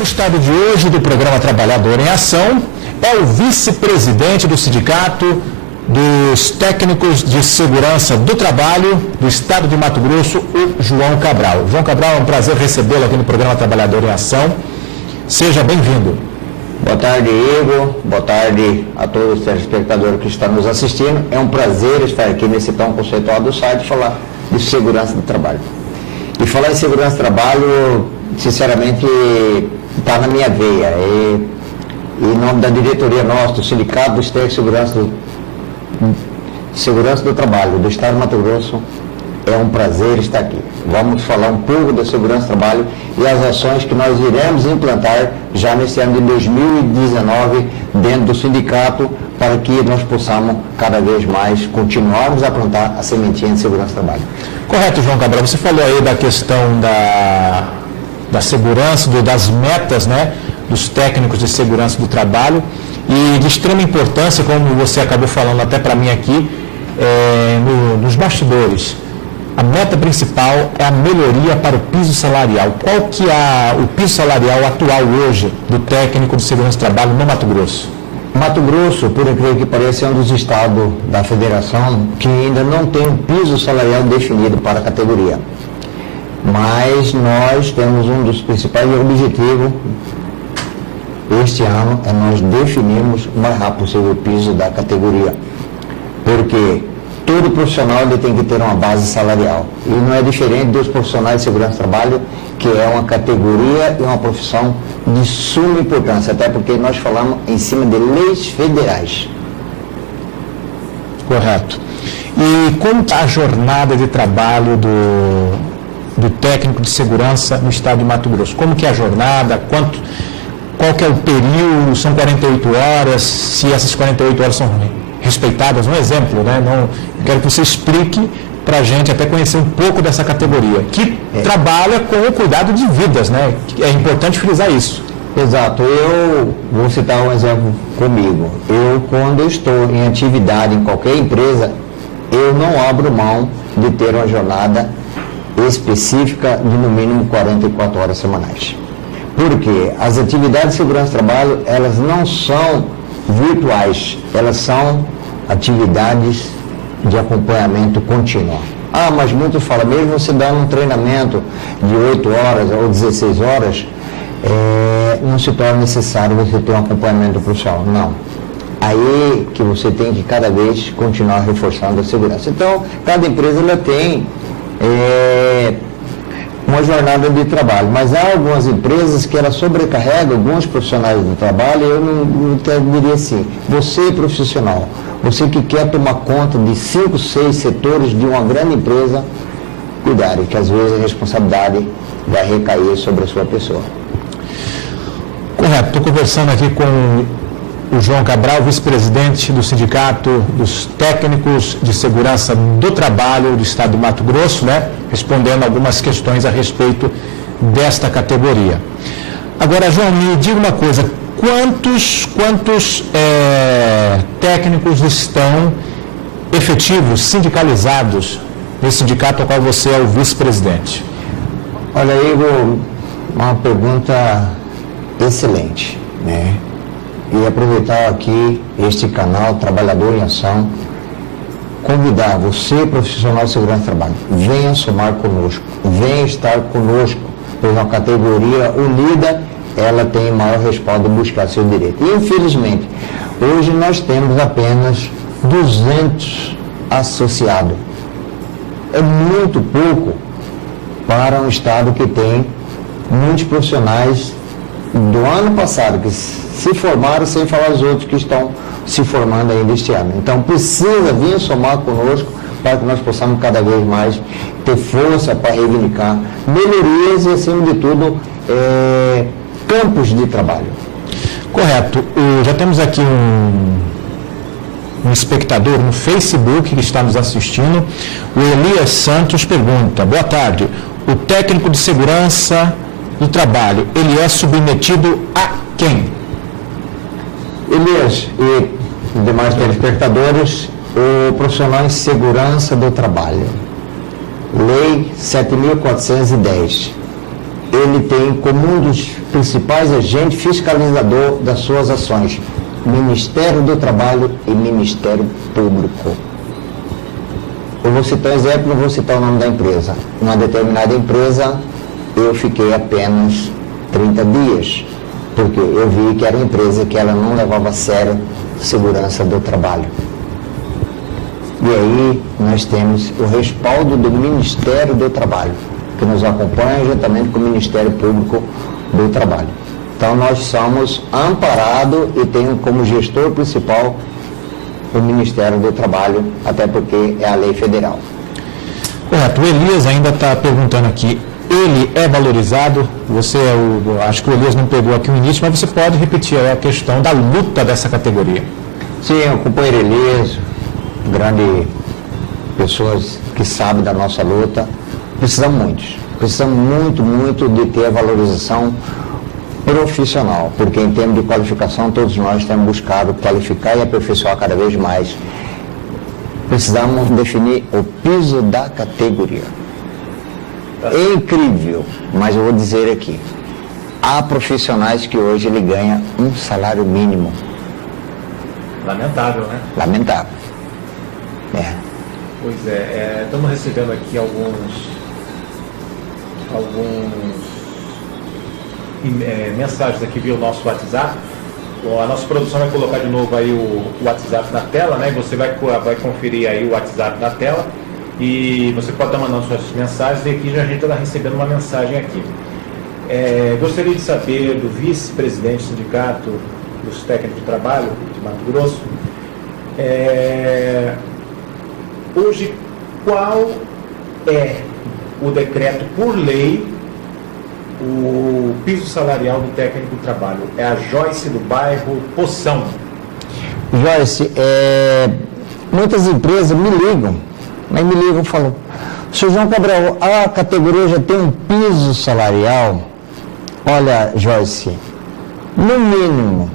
entrevistado de hoje do programa Trabalhador em Ação é o vice-presidente do Sindicato dos Técnicos de Segurança do Trabalho do Estado de Mato Grosso, o João Cabral. João Cabral, é um prazer recebê-lo aqui no programa Trabalhador em Ação. Seja bem-vindo. Boa tarde, Igor. Boa tarde a todos os telespectadores que estão nos assistindo. É um prazer estar aqui nesse tão conceituado site falar de segurança do trabalho. E falar em segurança do trabalho, sinceramente, está na minha veia. E em nome da diretoria nossa, do Sindicato dos Técnicos de Segurança do Trabalho do Estado de Mato Grosso, é um prazer estar aqui. Vamos falar um pouco da segurança do trabalho e as ações que nós iremos implantar já nesse ano de 2019 dentro do sindicato para que nós possamos cada vez mais continuarmos a plantar a sementinha de segurança do trabalho. Correto, João Cabral. Você falou aí da questão da segurança, das metas, né, dos técnicos de segurança do trabalho e de extrema importância, como você acabou falando até para mim aqui, nos bastidores. A meta principal é a melhoria para o piso salarial. Qual que é o piso salarial atual hoje do técnico de segurança do trabalho no Mato Grosso? Mato Grosso, por incrível que pareça, é um dos estados da federação que ainda não tem um piso salarial definido para a categoria. Mas nós temos um dos principais objetivos este ano é nós definirmos o mais rápido possível o piso da categoria. Porque todo profissional ele tem que ter uma base salarial. E não é diferente dos profissionais de segurança do trabalho, que é uma categoria e uma profissão de suma importância, até porque nós falamos em cima de leis federais. Correto. E como está a jornada de trabalho do técnico de segurança no estado de Mato Grosso? Como que é a jornada? Qual que é o período? São 48 horas? Se essas 48 horas são respeitadas? Um exemplo, né? Quero que você explique para a gente até conhecer um pouco dessa categoria, que trabalha com o cuidado de vidas, né? É importante frisar isso. Exato. Eu vou citar um exemplo comigo. Quando eu estou em atividade em qualquer empresa, eu não abro mão de ter uma jornada específica de no mínimo 44 horas semanais. Porque as atividades de segurança do trabalho, elas não são virtuais, elas são atividades de acompanhamento contínuo. Mas muitos falam, mesmo você dando um treinamento de 8 horas ou 16 horas, não se torna necessário você ter um acompanhamento profissional. Não. Aí que você tem que cada vez continuar reforçando a segurança. Então, cada empresa ela tem uma jornada de trabalho, mas há algumas empresas que ela sobrecarrega alguns profissionais do trabalho. Eu não diria assim, você profissional, você que quer tomar conta de 5, 6 setores de uma grande empresa, cuidado, que às vezes a responsabilidade vai recair sobre a sua pessoa. Correto, estou conversando aqui com o João Cabral, vice-presidente do Sindicato dos Técnicos de Segurança do Trabalho do Estado do Mato Grosso, né? Respondendo algumas questões a respeito desta categoria. Agora, João, me diga uma coisa, quantos técnicos estão efetivos, sindicalizados nesse sindicato ao qual você é o vice-presidente? Olha, Igor, uma pergunta excelente, né? E aproveitar aqui este canal Trabalhador em Ação, convidar você, profissional de segurança do trabalho, venha somar conosco, venha estar conosco, pois a categoria unida, ela tem maior respaldo em buscar seu direito. E infelizmente, hoje nós temos apenas 200 associados. É muito pouco para um estado que tem muitos profissionais do ano passado, que se formaram, sem falar os outros que estão se formando ainda este ano. Então, precisa vir somar conosco para que nós possamos cada vez mais ter força para reivindicar melhorias e, acima de tudo, campos de trabalho. Correto. Já temos aqui um espectador no Facebook que está nos assistindo. O Elias Santos pergunta: boa tarde, o técnico de segurança do trabalho, ele é submetido a quem? Elias e demais telespectadores, o profissional em segurança do trabalho, Lei 7.410, ele tem como um dos principais agentes fiscalizadores das suas ações: Ministério do Trabalho e Ministério Público. Eu vou citar um exemplo, não vou citar o nome da empresa. Uma determinada empresa, eu fiquei apenas 30 dias, porque eu vi que era uma empresa que ela não levava a sério segurança do trabalho. E aí nós temos o respaldo do Ministério do Trabalho, que nos acompanha juntamente com o Ministério Público do Trabalho. Então nós somos amparados e temos como gestor principal o Ministério do Trabalho, até porque é a lei federal. Correto. O Elias ainda está perguntando aqui, ele é valorizado? Acho que o Elias não pegou aqui o início, mas você pode repetir a questão da luta dessa categoria. Sim, o companheiro Elias, grande pessoas que sabem da nossa luta, precisamos muito de ter a valorização profissional, porque em termos de qualificação todos nós temos buscado qualificar e aperfeiçoar cada vez mais. Precisamos definir o piso da categoria. É incrível, mas eu vou dizer aqui, há profissionais que hoje ele ganha um salário mínimo. Lamentável, né? Lamentável. Pois é, estamos recebendo aqui alguns mensagens aqui via o nosso WhatsApp. A nossa produção vai colocar de novo aí o WhatsApp na tela, né? E você vai conferir aí o WhatsApp na tela e você pode estar mandando suas mensagens e aqui já a gente está recebendo uma mensagem aqui. Gostaria de saber do vice-presidente do Sindicato dos Técnicos de Trabalho de Mato Grosso, hoje, qual é o decreto por lei, o piso salarial do técnico de trabalho? É a Joyce do bairro Poção. Joyce, muitas empresas me ligam e falam, Sr. João Cabral, a categoria já tem um piso salarial? Olha, Joyce, no mínimo,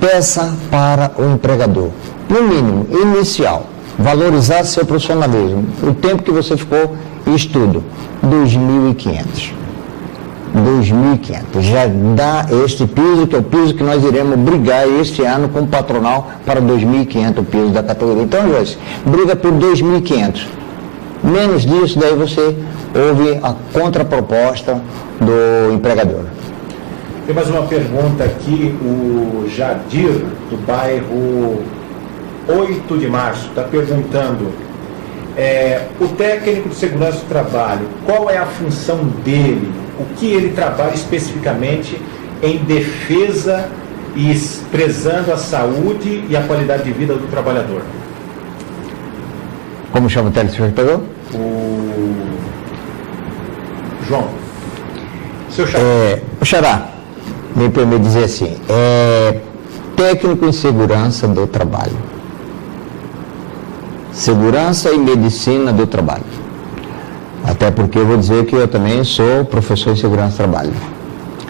peça para o empregador, no mínimo, inicial, valorizar seu profissionalismo, o tempo que você ficou em estudo, 2.500. 2.500, já dá este piso, que é o piso que nós iremos brigar este ano com o patronal para 2.500 o piso da categoria. Então, Joyce, briga por 2.500. Menos disso, daí você ouve a contraproposta do empregador. Tem mais uma pergunta aqui, o Jadir, do bairro 8 de Março, está perguntando, o técnico de segurança do trabalho, qual é a função dele? O que ele trabalha especificamente em defesa e prezando a saúde e a qualidade de vida do trabalhador? Como chama o telespectador? O João. Seu Xará, me permite dizer assim, técnico em segurança do trabalho. Segurança e medicina do trabalho. Até porque eu vou dizer que eu também sou professor de segurança do trabalho.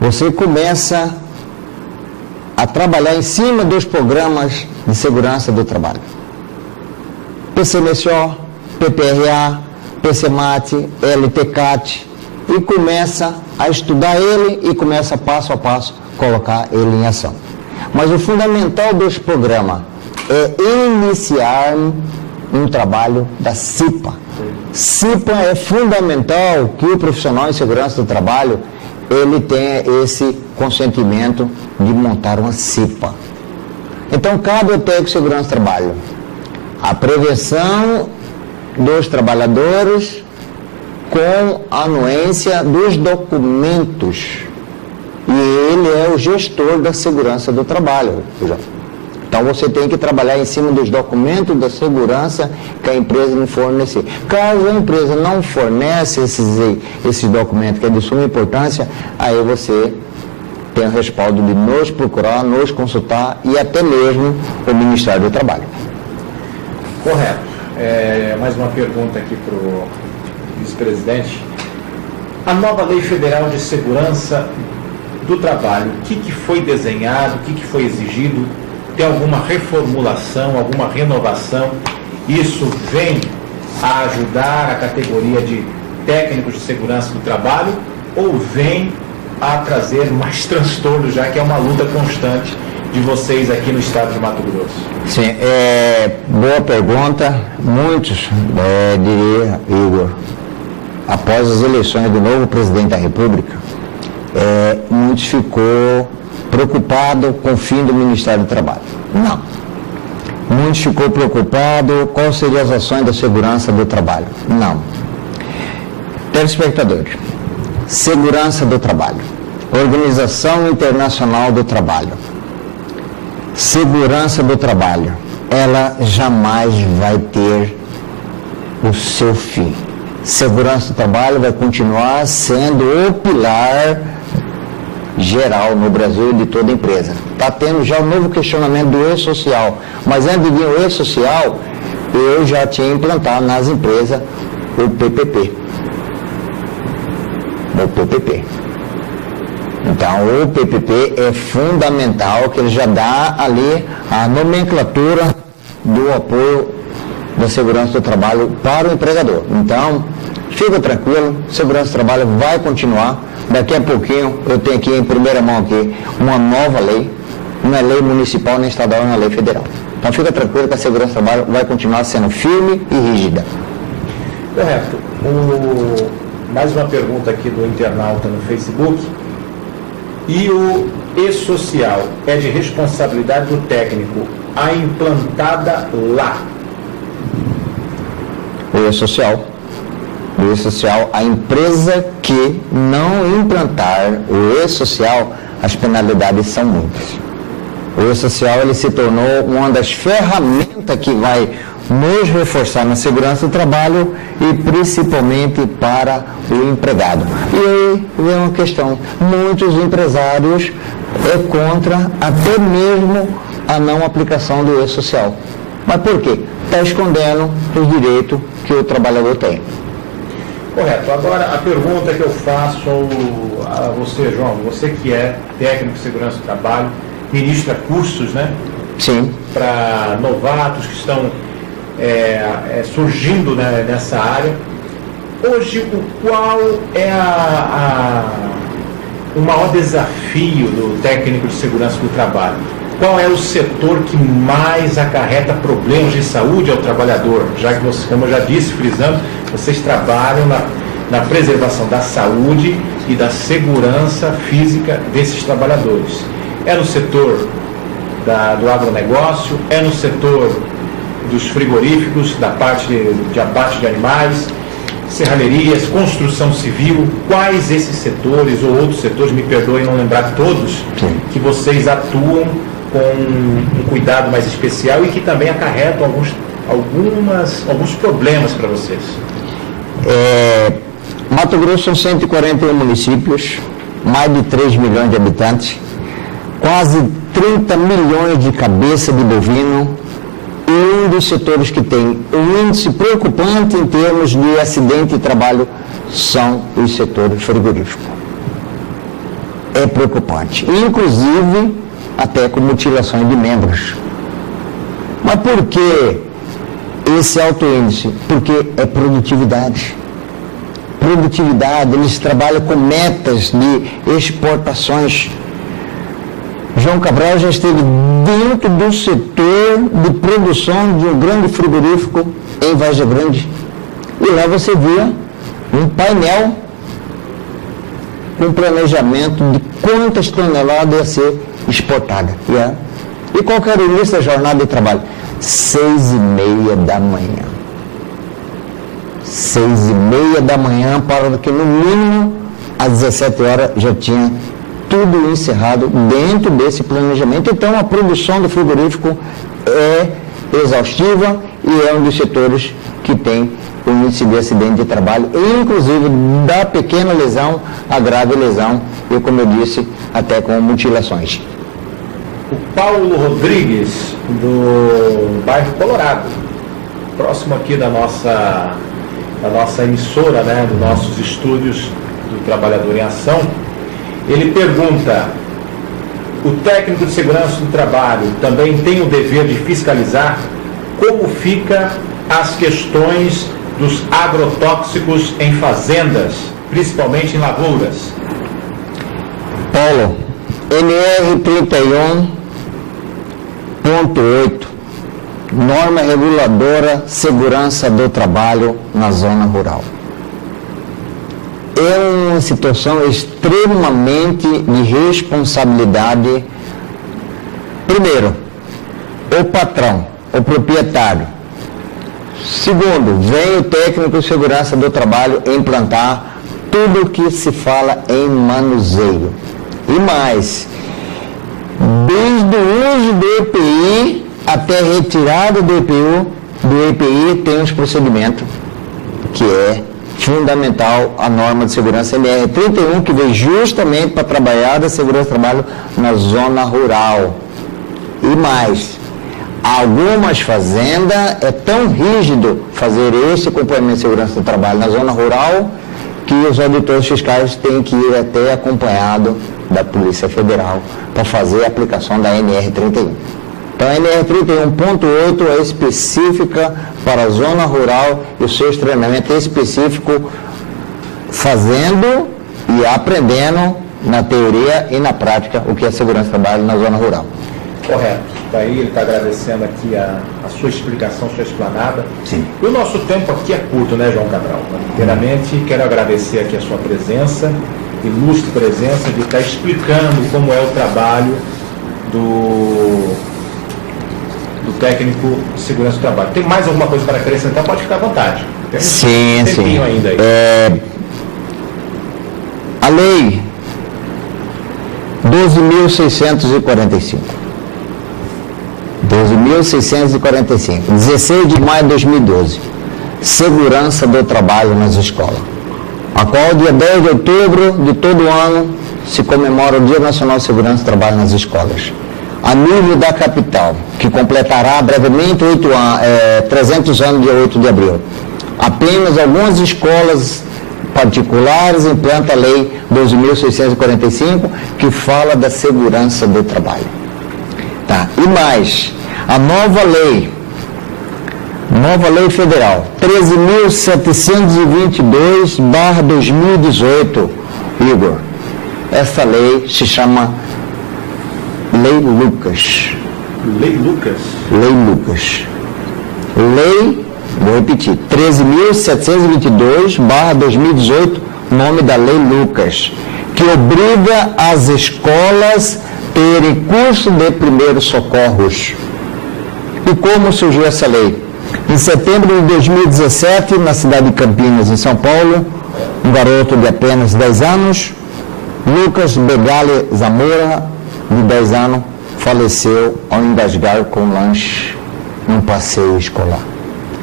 Você começa a trabalhar em cima dos programas de segurança do trabalho. PCMSO, PPRA, PCMAT, LTCAT, e começa a estudar ele e começa passo a passo colocar ele em ação. Mas o fundamental dos programas é iniciar um trabalho da CIPA. CIPA é fundamental que o profissional em segurança do trabalho ele tenha esse consentimento de montar uma CIPA. Então, cabe ao técnico de segurança do trabalho a prevenção dos trabalhadores com a anuência dos documentos. E ele é o gestor da segurança do trabalho. Então, você tem que trabalhar em cima dos documentos da segurança que a empresa não fornecer. Caso a empresa não fornece esses documentos, que é de suma importância, aí você tem o respaldo de nos procurar, nos consultar e até mesmo o Ministério do Trabalho. Correto. Mais uma pergunta aqui para o vice-presidente. A nova Lei Federal de Segurança do Trabalho, o que foi desenhado, o que foi exigido? Tem alguma reformulação, alguma renovação? Isso vem a ajudar a categoria de técnicos de segurança do trabalho ou vem a trazer mais transtorno, já que é uma luta constante de vocês aqui no estado de Mato Grosso? Sim, boa pergunta. Muitos, diria, Igor, após as eleições do novo presidente da República, muitos ficou preocupado com o fim do Ministério do Trabalho. Não. Muitos ficou preocupado qual seriam as ações da segurança do trabalho. Não. Telespectadores, segurança do trabalho, Organização Internacional do Trabalho, segurança do trabalho, ela jamais vai ter o seu fim. Segurança do trabalho vai continuar sendo o pilar geral no Brasil de toda empresa. Está tendo já um novo questionamento do E-Social, mas antes de vir o E-Social, eu já tinha implantado nas empresas o PPP. O PPP. Então, o PPP é fundamental, que ele já dá ali a nomenclatura do apoio da segurança do trabalho para o empregador. Então, fica tranquilo, segurança do trabalho vai continuar. Daqui a pouquinho, eu tenho aqui em primeira mão aqui uma nova lei, não é lei municipal nem estadual, não é lei federal. Então, fica tranquilo que a segurança do trabalho vai continuar sendo firme e rígida. Correto. Mais uma pergunta aqui do internauta no Facebook. E o E-Social é de responsabilidade do técnico a implantada lá? O E-Social. O E-Social, a empresa que não implantar o E-Social, as penalidades são muitas. O E-Social, ele se tornou uma das ferramentas que vai nos reforçar na segurança do trabalho e principalmente para o empregado. E aí vem uma questão, muitos empresários contra até mesmo a não aplicação do E-Social. Mas por quê? Está escondendo os direitos que o trabalhador tem. Correto. Agora, a pergunta que eu faço a você, João, você que é técnico de segurança do trabalho, ministra cursos, né? Sim. Para novatos que estão surgindo, né, nessa área. Hoje, qual é o maior desafio do técnico de segurança do trabalho? Qual é o setor que mais acarreta problemas de saúde ao trabalhador? Já que, como eu já disse, frisando, vocês trabalham na preservação da saúde e da segurança física desses trabalhadores. É no setor do agronegócio, é no setor dos frigoríficos, da parte de abate de animais, serralherias, construção civil. Quais esses setores ou outros setores, me perdoem não lembrar todos, sim, que vocês atuam com um cuidado mais especial e que também acarretam alguns problemas para vocês? Mato Grosso são 141 municípios, mais de 3 milhões de habitantes, quase 30 milhões de cabeça de bovino, e um dos setores que tem um índice preocupante em termos de acidente de trabalho são os setores frigoríficos. É preocupante, inclusive até com mutilações de membros. Mas por que esse alto índice? Porque é produtividade. Produtividade, eles trabalham com metas de exportações. João Cabral já esteve dentro do setor de produção de um grande frigorífico em Vargem Grande. E lá você via um painel com planejamento de quantas toneladas ia ser exportada. E qual era o início da jornada de trabalho? 6:30 da manhã. 6:30 da manhã, para que no mínimo às 17 horas já tinha tudo encerrado dentro desse planejamento. Então, a produção do frigorífico é exaustiva e é um dos setores que tem o índice de acidente de trabalho, inclusive da pequena lesão à grave lesão e, como eu disse, até com mutilações. O Paulo Rodrigues, do bairro Colorado, próximo aqui da nossa emissora, né, dos nossos estúdios do Trabalhador em Ação, ele pergunta: o técnico de segurança do trabalho também tem o dever de fiscalizar como fica as questões dos agrotóxicos em fazendas, principalmente em lavouras? Paulo, NR 31.8, norma reguladora segurança do trabalho na zona rural. É uma situação extremamente de responsabilidade. Primeiro, o patrão, o proprietário. Segundo, vem o técnico de segurança do trabalho implantar tudo o que se fala em manuseio. E mais, desde o uso do EPI até a retirada do EPI tem uns procedimentos que é fundamental a norma de segurança NR 31, que veio justamente para trabalhar da segurança do trabalho na zona rural. E mais, algumas fazendas é tão rígido fazer esse acompanhamento de segurança do trabalho na zona rural que os auditores fiscais têm que ir até acompanhado da Polícia Federal para fazer a aplicação da NR 31. Então, a NR 31.8 é específica para a zona rural e o seu treinamento é específico fazendo e aprendendo na teoria e na prática o que é segurança do trabalho na zona rural. Correto. Daí ele está agradecendo aqui a sua explicação, sua explanada. Sim. E o nosso tempo aqui é curto, né, João Cabral? Primeiramente, quero agradecer aqui a sua presença, ilustre presença, de estar explicando como é o trabalho do técnico de segurança do trabalho. Tem mais alguma coisa para acrescentar? Pode ficar à vontade. Tem sim. ainda aí. A lei 12.645. 16 de maio de 2012. Segurança do trabalho nas escolas. A qual, dia 10 de outubro de todo ano, se comemora o Dia Nacional de Segurança do Trabalho nas escolas. A nível da capital, que completará brevemente 300 anos, dia 8 de abril. Apenas algumas escolas particulares implantam a Lei 12.645, que fala da segurança do trabalho. Tá. E mais, a nova lei federal, 13.722/2018, Igor, essa lei se chama Lei Lucas. Lei Lucas? Lei Lucas. Vou repetir, 13.722/2018, nome da Lei Lucas, que obriga as escolas terem curso de primeiros socorros. E como surgiu essa lei? Em setembro de 2017, na cidade de Campinas, em São Paulo, um garoto de apenas 10 anos, Lucas Begali Zamora, de 10 anos, faleceu ao engasgar com lanche num passeio escolar.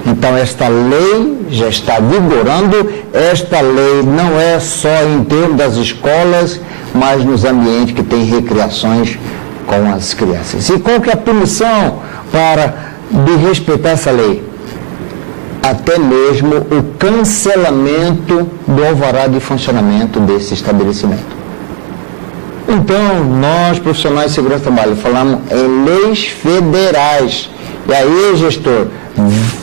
Então, esta lei já está vigorando. Esta lei não é só em termos das escolas, mas nos ambientes que tem recreações com as crianças. E qual que é a punição de respeitar essa lei? Até mesmo o cancelamento do alvará de funcionamento desse estabelecimento. Então, nós, profissionais de segurança do trabalho, falamos em leis federais. E aí, gestor,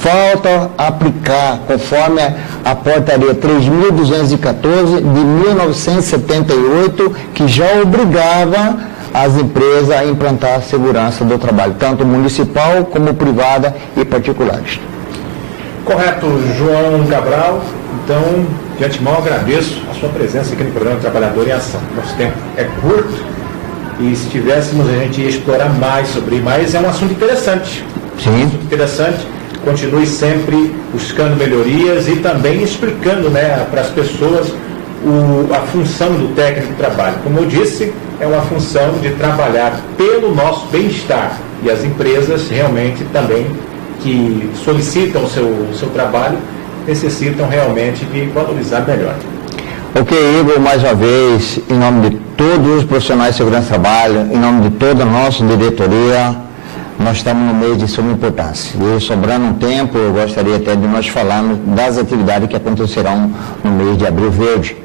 falta aplicar, conforme a portaria 3.214 de 1978, que já obrigava as empresas a implantar a segurança do trabalho, tanto municipal como privada e particulares. Correto, João Cabral. Então, de antemão, agradeço a sua presença aqui no programa Trabalhador em Ação. Nosso tempo é curto e se tivéssemos, a gente ia explorar mais sobre, mas é um assunto interessante. Sim. Um assunto interessante. Continue sempre buscando melhorias e também explicando, né, para as pessoas a função do técnico de trabalho. Como eu disse, é uma função de trabalhar pelo nosso bem-estar e as empresas realmente também que solicitam o seu trabalho necessitam realmente de valorizar melhor. Ok, Igor, mais uma vez, em nome de todos os profissionais de segurança do trabalho, em nome de toda a nossa diretoria, nós estamos no mês de suma importância. E sobrando um tempo, eu gostaria até de nós falarmos das atividades que acontecerão no mês de Abril Verde.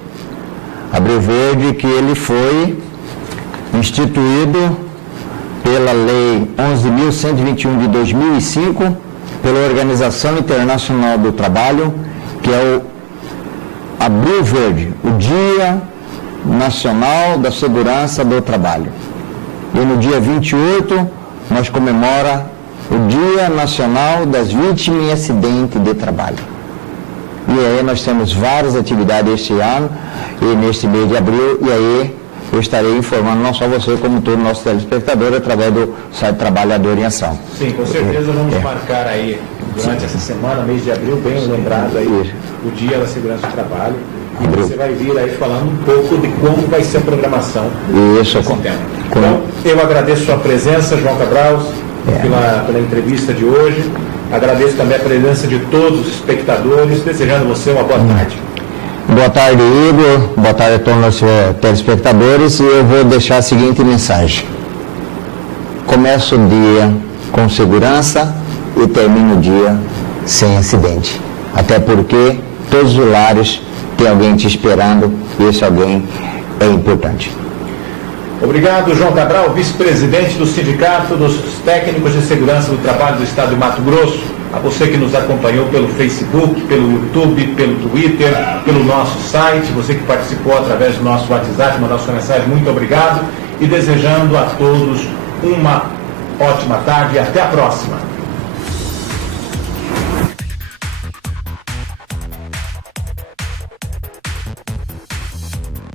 Abril Verde, que ele foi instituído pela Lei 11.121 de 2005, pela Organização Internacional do Trabalho, que é o Abril Verde, o Dia Nacional da Segurança do Trabalho. E no dia 28, nós comemora o Dia Nacional das Vítimas em Acidente de Trabalho. E aí nós temos várias atividades este ano e neste mês de abril, e aí eu estarei informando não só você, como todo o nosso telespectador, através do site Trabalhador em Ação. Sim, com certeza vamos marcar aí, durante essa semana, mês de abril, bem lembrado aí, o Dia da Segurança do Trabalho. E você vai vir aí falando um pouco de como vai ser a programação Isso, desse tema. Então, eu agradeço a sua presença, João Cabral, pela entrevista de hoje. Agradeço também a presença de todos os espectadores, desejando a você uma boa tarde. Boa tarde, Igor. Boa tarde a todos os telespectadores. E eu vou deixar a seguinte mensagem. Começa o dia com segurança e termina o dia sem acidente. Até porque todos os lares tem alguém te esperando e esse alguém é importante. Obrigado, João Cabral, vice-presidente do Sindicato dos Técnicos de Segurança do Trabalho do Estado de Mato Grosso. A você que nos acompanhou pelo Facebook, pelo YouTube, pelo Twitter, pelo nosso site, você que participou através do nosso WhatsApp, mandar sua mensagem, muito obrigado. E desejando a todos uma ótima tarde e até a próxima.